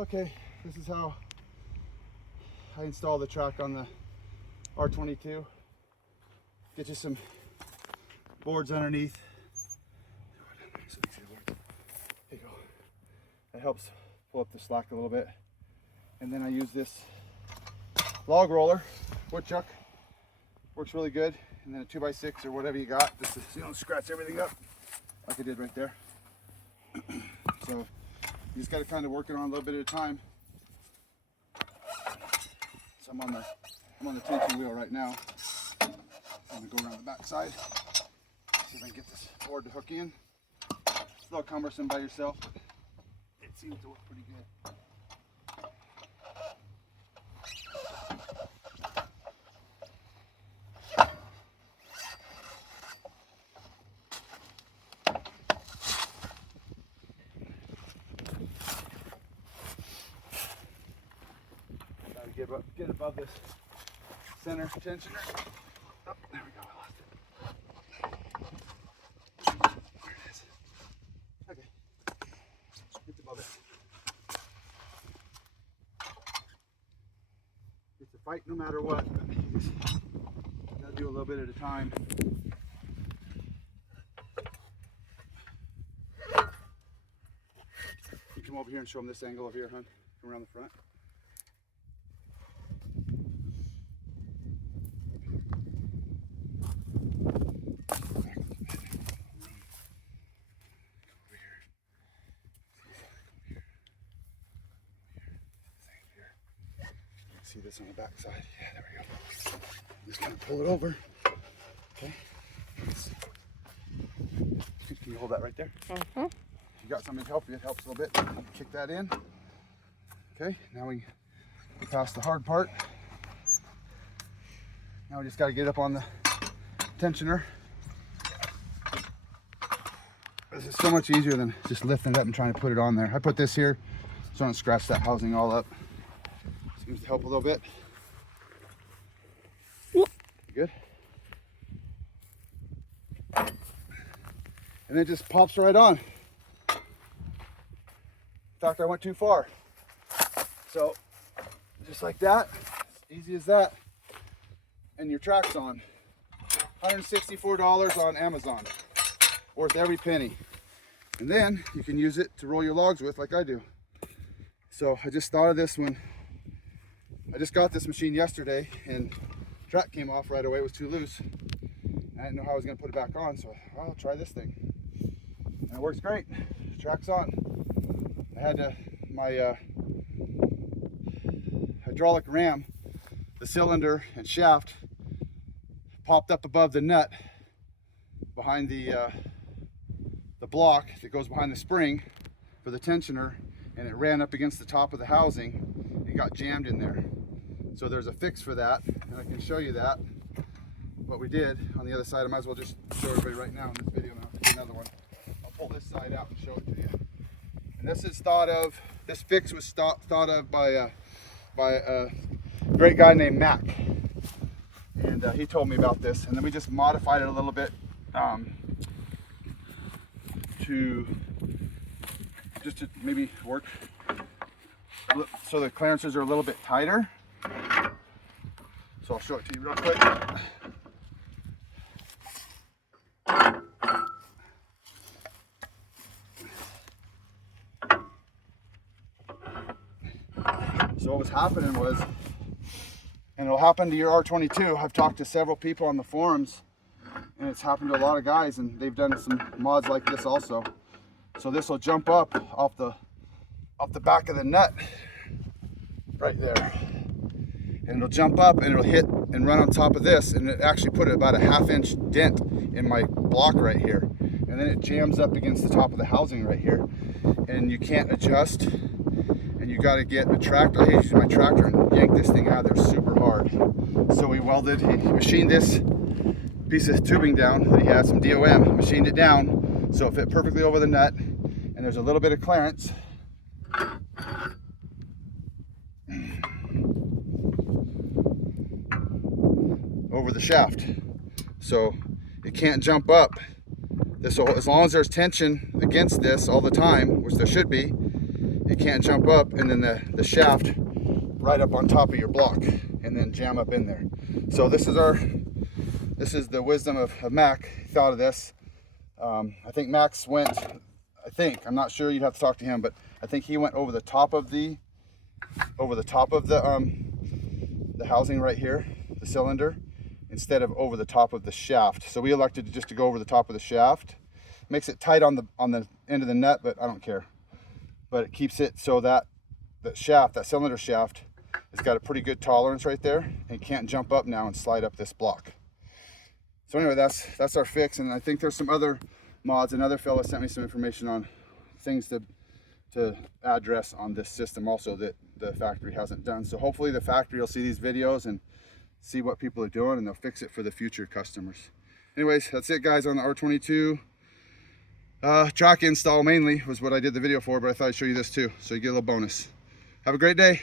Okay, this is how I install the track on the R22. Get you some boards underneath. There you go. That helps pull up the slack a little bit. And then I use this log roller, woodchuck. Works really good. And then a 2x6 or whatever you got, just to, scratch everything up like I did right there. So you just got to kind of work it on a little bit at a time. So I'm on the tension wheel right now. I'm gonna go around the back side, see if I can get this board to hook in. It's a little cumbersome by yourself, but it seems to work pretty good. Get above this center tensioner. Oh, there we go, I lost it. There it is. Okay, it's above it. It's a fight no matter what, but you just gotta do a little bit at a time. You come over here and show them this angle over here, hon. Come around the front. See this on the back side? Yeah, there we go. Just gonna pull it over. Okay. Can you hold that right there? Mm-hmm. If you got something to help you, it helps a little bit. Kick that in. Okay, now we pass the hard part. Now we just gotta get up on the tensioner. This is so much easier than just lifting it up and trying to put it on there. I put this here so I don't scratch that housing all up. Seems to help a little bit. Good. And it just pops right on. In fact, I went too far. So, just like that, easy as that. And your track's on. $164 on Amazon. Worth every penny. And then you can use it to roll your logs with like I do. So I just thought of this when I just got this machine yesterday and track came off right away. It was too loose. I didn't know how I was going to put it back on, so I'll try this thing. And it works great. Track's on. I had my hydraulic ram, the cylinder and shaft popped up above the nut behind the block that goes behind the spring for the tensioner, and it ran up against the top of the housing and got jammed in there. So there's a fix for that, and I can show you that, what we did on the other side. I might as well just show everybody right now in this video, and I'll do another one. I'll pull this side out and show it to you. And this fix was thought of by a great guy named Mac. And he told me about this, and then we just modified it a little bit to maybe work so the clearances are a little bit tighter. So I'll show it to you real quick. So what was happening was, and it'll happen to your R22. I've talked to several people on the forums, and it's happened to a lot of guys, and they've done some mods like this also. So this will jump up off the back of the nut right there, and it'll jump up and it'll hit and run on top of this, and it actually put about a 1/2 inch dent in my block right here, and then it jams up against the top of the housing right here, and you can't adjust, and you got to get a tractor. I use my tractor and yank this thing out of there super hard. So we he machined this piece of tubing down that he had, some DOM, machined it down so it fit perfectly over the nut, and there's a little bit of clearance over the shaft, so it can't jump up. This will, as long as there's tension against this all the time, which there should be, it can't jump up, and then the shaft right up on top of your block and then jam up in there. So this is the wisdom of Mac. He thought of this. I think Max went, I'm not sure, you'd have to talk to him, but I think he went over the top of the housing right here, the cylinder, instead of over the top of the shaft. So we elected just to go over the top of the shaft. Makes it tight on the end of the nut, but I don't care. But it keeps it so that that cylinder shaft, has got a pretty good tolerance right there, and can't jump up now and slide up this block. So anyway, that's our fix, and I think there's some other mods. Another fella sent me some information on things to address on this system also that the factory hasn't done. So hopefully the factory will see these videos and see what people are doing, and they'll fix it for the future customers. Anyways, that's it guys on the R22. Track install mainly was what I did the video for, but I thought I'd show you this too, so you get a little bonus. Have a great day.